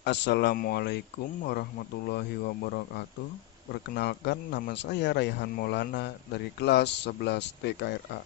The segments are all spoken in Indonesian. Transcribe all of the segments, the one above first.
Assalamualaikum warahmatullahi wabarakatuh. Perkenalkan, nama saya Raihan Maulana dari kelas 11 TKRA.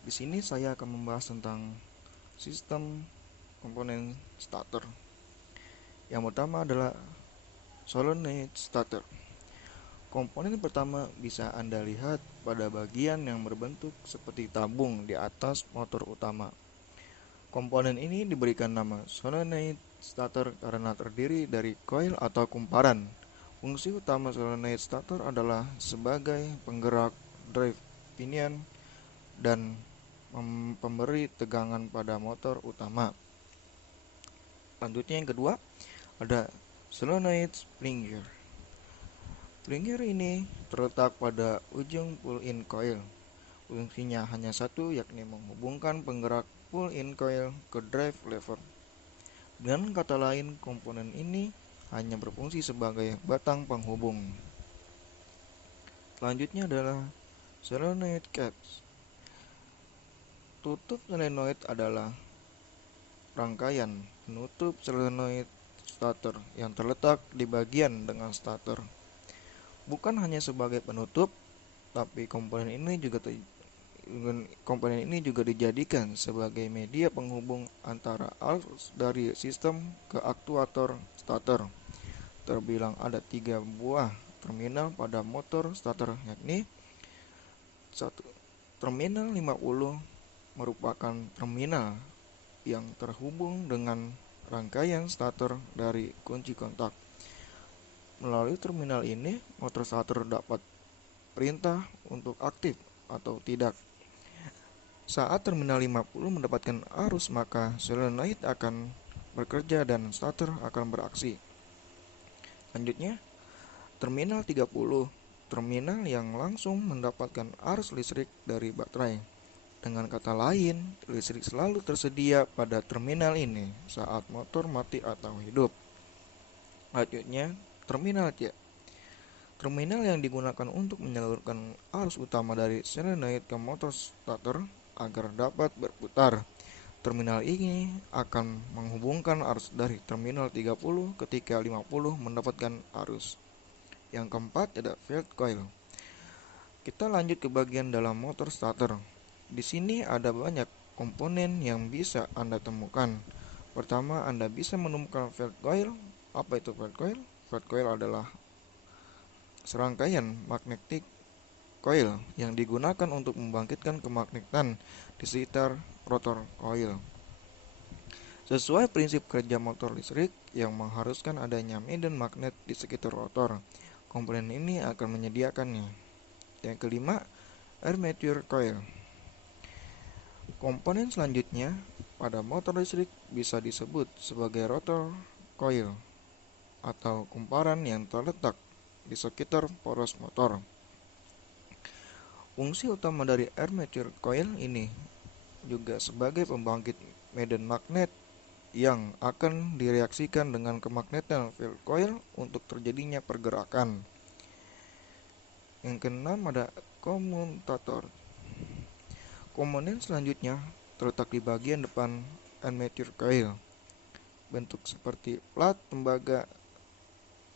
Di sini saya akan membahas tentang sistem komponen starter. Yang pertama adalah solenoid starter. Komponen pertama bisa Anda lihat pada bagian yang berbentuk seperti tabung di atas motor utama. Komponen ini diberikan nama solenoid starter karena terdiri dari koil atau kumparan. Fungsi utama solenoid starter adalah sebagai penggerak drive pinion dan pemberi tegangan pada motor utama. Lanjutnya yang kedua ada solenoid springer. Springer ini terletak pada ujung pull-in coil. Fungsinya hanya satu, yakni menghubungkan penggerak pull-in coil ke drive lever. Dengan kata lain, komponen ini hanya berfungsi sebagai batang penghubung. Selanjutnya adalah solenoid caps. Tutup solenoid adalah rangkaian penutup solenoid starter yang terletak di bagian dengan starter. Bukan hanya sebagai penutup, tapi komponen ini juga dijadikan sebagai media penghubung antara arus dari sistem ke aktuator starter. Terbilang ada 3 buah terminal pada motor starter, yakni satu, terminal 50 merupakan terminal yang terhubung dengan rangkaian starter dari kunci kontak. Melalui terminal ini, motor starter dapat perintah untuk aktif atau tidak. Saat terminal 50 mendapatkan arus, maka solenoid akan bekerja dan starter akan beraksi. Selanjutnya, terminal 30, terminal yang langsung mendapatkan arus listrik dari baterai. Dengan kata lain, listrik selalu tersedia pada terminal ini saat motor mati atau hidup. Selanjutnya, terminal C. Terminal yang digunakan untuk menyalurkan arus utama dari solenoid ke motor starter agar dapat berputar. Terminal ini akan menghubungkan arus dari terminal 30 ketika 50 mendapatkan arus. Yang keempat ada field coil. Kita lanjut ke bagian dalam motor starter. Di sini ada banyak komponen yang bisa Anda temukan. Pertama, Anda bisa menemukan field coil. Apa itu field coil? Field coil adalah serangkaian magnetic coil yang digunakan untuk membangkitkan kemagnetan di sekitar rotor coil. Sesuai prinsip kerja motor listrik yang mengharuskan adanya medan magnet di sekitar rotor, komponen ini akan menyediakannya. Yang kelima, armature coil. Komponen selanjutnya pada motor listrik bisa disebut sebagai rotor coil atau kumparan yang terletak di sekitar poros motor. Fungsi utama dari armature coil ini juga sebagai pembangkit medan magnet yang akan direaksikan dengan kemagnetan field coil untuk terjadinya pergerakan. Yang keenam ada komutator. Komponen selanjutnya terletak di bagian depan armature coil, bentuk seperti plat tembaga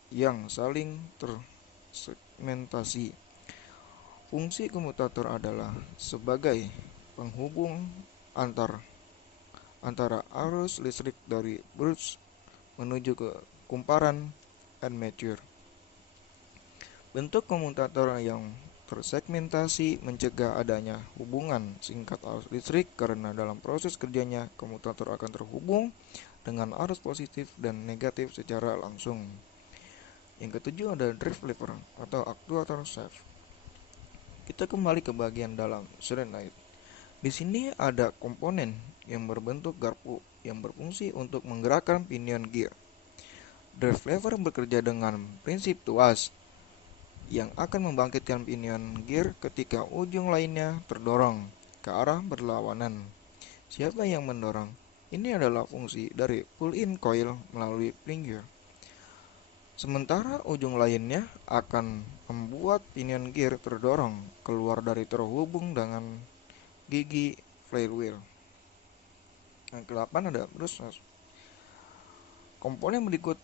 yang saling tersegmentasi. Fungsi komutator adalah sebagai penghubung antara arus listrik dari brush menuju ke kumparan armature. Bentuk komutator yang tersegmentasi mencegah adanya hubungan singkat arus listrik karena dalam proses kerjanya komutator akan terhubung dengan arus positif dan negatif secara langsung. Yang ketujuh ada drive lever atau aktuator shaft. Kita kembali ke bagian dalam solenoid. Di sini ada komponen yang berbentuk garpu yang berfungsi untuk menggerakkan pinion gear. Drive lever bekerja dengan prinsip tuas yang akan membangkitkan pinion gear ketika ujung lainnya terdorong ke arah berlawanan. Siapa yang mendorong? Ini adalah fungsi dari pull-in coil melalui spring gear. Sementara ujung lainnya akan membuat pinion gear terdorong keluar dari terhubung dengan gigi flywheel. Yang ke-8 ada brush. Komponen berikut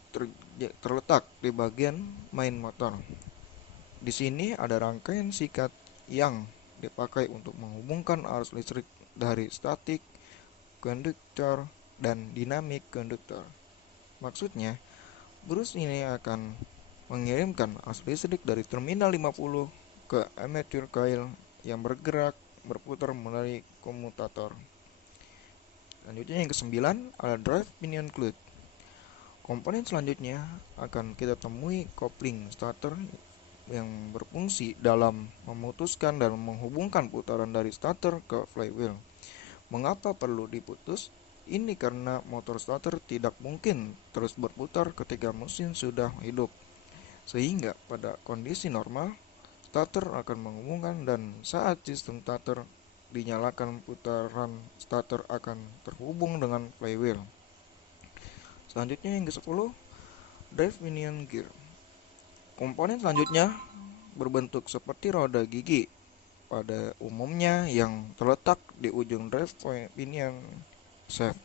terletak di bagian main motor. Di sini ada rangkaian sikat yang dipakai untuk menghubungkan arus listrik dari statik konduktor dan dinamik konduktor. Maksudnya, brus ini akan mengirimkan arus listrik dari terminal 50 ke armature coil yang berputar melalui komutator. Selanjutnya yang kesembilan ada drive pinion clutch. Komponen selanjutnya akan kita temui kopling starter yang berfungsi dalam memutuskan dan menghubungkan putaran dari starter ke flywheel. Mengapa perlu diputus? Ini karena motor starter tidak mungkin terus berputar ketika mesin sudah hidup. Sehingga pada kondisi normal, starter akan menghubungkan dan saat sistem starter dinyalakan, putaran starter akan terhubung dengan flywheel. Selanjutnya yang ke-10, drive pinion gear. Komponen selanjutnya berbentuk seperti roda gigi pada umumnya yang terletak di ujung drive pinion shaft.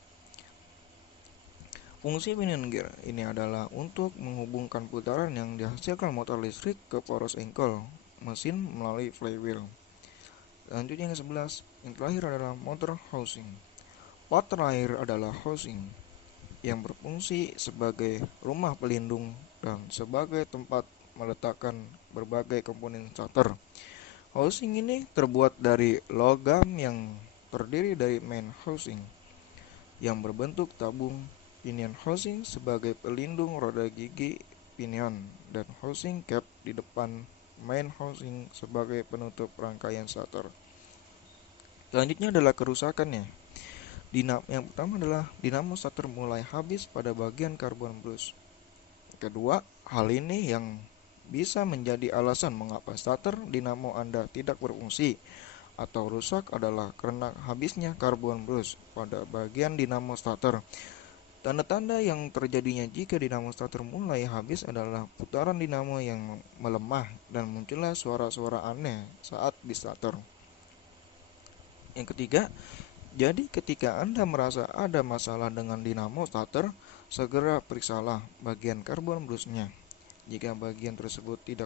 Fungsi pinion gear ini adalah untuk menghubungkan putaran yang dihasilkan motor listrik ke poros engkol mesin melalui flywheel. Selanjutnya yang ke-11, yang terakhir adalah motor housing. Part terakhir adalah housing yang berfungsi sebagai rumah pelindung dan sebagai tempat meletakkan berbagai komponen starter. Housing ini terbuat dari logam yang terdiri dari main housing yang berbentuk tabung, pinion housing sebagai pelindung roda gigi pinion, dan housing cap di depan main housing sebagai penutup rangkaian starter. Selanjutnya adalah kerusakannya. Yang pertama adalah dinamo starter mulai habis pada bagian karbon brus. Kedua, hal ini yang bisa menjadi alasan mengapa starter dinamo Anda tidak berfungsi atau rusak adalah karena habisnya karbon brus pada bagian dinamo starter. Tanda-tanda yang terjadinya jika dinamo starter mulai habis adalah putaran dinamo yang melemah dan muncullah suara-suara aneh saat di starter. Yang ketiga, jadi ketika Anda merasa ada masalah dengan dinamo starter, segera periksalah bagian karbon brusnya. Jika bagian tersebut tidak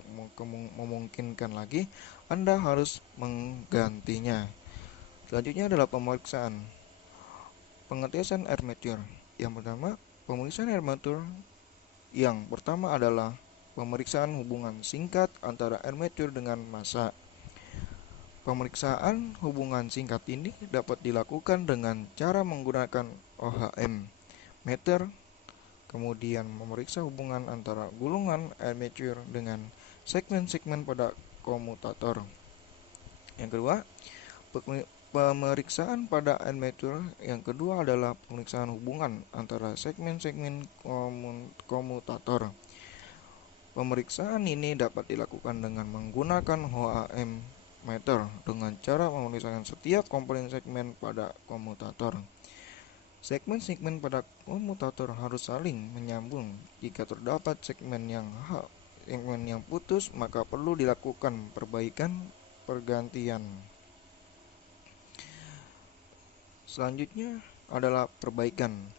memungkinkan lagi, Anda harus menggantinya. Selanjutnya adalah pemeriksaan pengetesan armature. Yang pertama, pemeriksaan armature yang pertama adalah pemeriksaan hubungan singkat antara armature dengan massa. Pemeriksaan hubungan singkat ini dapat dilakukan dengan cara menggunakan OHM meter, kemudian memeriksa hubungan antara gulungan armature dengan segmen-segmen pada komutator. Yang kedua, pemeriksaan pada armature yang kedua adalah pemeriksaan hubungan antara segmen-segmen komutator. Pemeriksaan ini dapat dilakukan dengan menggunakan OHM meter dengan cara memeriksakan setiap komponen segmen pada komutator. Segmen-segmen pada komutator harus saling menyambung. Jika terdapat segmen yang putus, maka perlu dilakukan perbaikan pergantian. Selanjutnya adalah perbaikan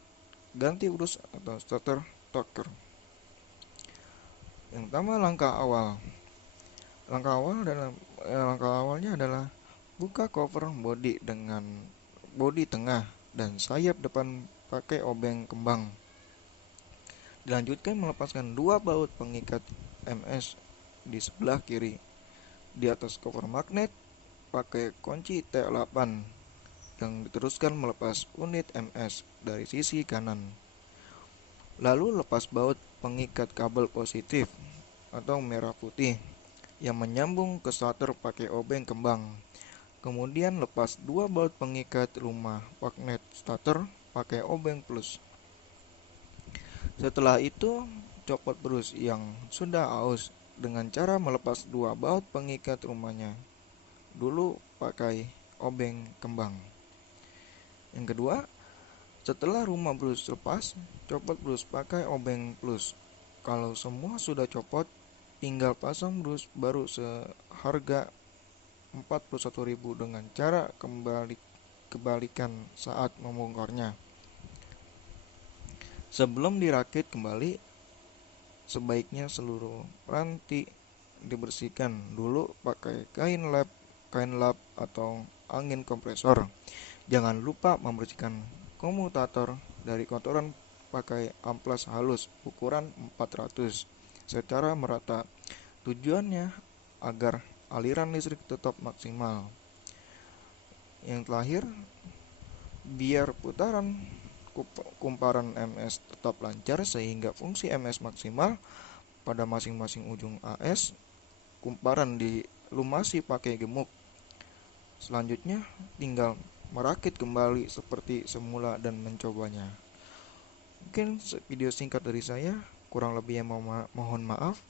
ganti brus atau starter torque. Yang pertama, langkah awalnya adalah buka cover bodi dengan bodi tengah dan sayap depan pakai obeng kembang. Dilanjutkan melepaskan dua baut pengikat MS di sebelah kiri. Di atas cover magnet pakai kunci T8 yang diteruskan melepas unit MS dari sisi kanan. Lalu lepas baut pengikat kabel positif atau merah putih yang menyambung ke starter pakai obeng kembang. Kemudian lepas dua baut pengikat rumah magnet starter pakai obeng plus. Setelah itu, copot brus yang sudah aus dengan cara melepas dua baut pengikat rumahnya dulu pakai obeng kembang. Yang kedua, setelah rumah brus lepas, copot brus pakai obeng plus. Kalau semua sudah copot, tinggal pasang brus baru seharga 41.000 dengan cara kebalikan saat membongkarnya. Sebelum dirakit kembali, sebaiknya seluruh ranti dibersihkan dulu pakai kain lap atau angin kompresor. Jangan lupa membersihkan komutator dari kotoran pakai amplas halus ukuran 400 secara merata. Tujuannya agar aliran listrik tetap maksimal. Yang terakhir, biar putaran kumparan MS tetap lancar sehingga fungsi MS maksimal pada masing-masing ujung AS, kumparan dilumasi pakai gemuk. Selanjutnya tinggal merakit kembali seperti semula dan mencobanya. Mungkin video singkat dari saya, kurang lebihnya mohon maaf.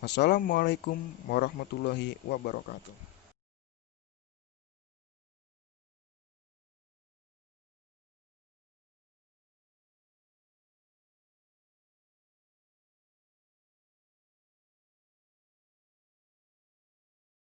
Wassalamualaikum warahmatullahi wabarakatuh.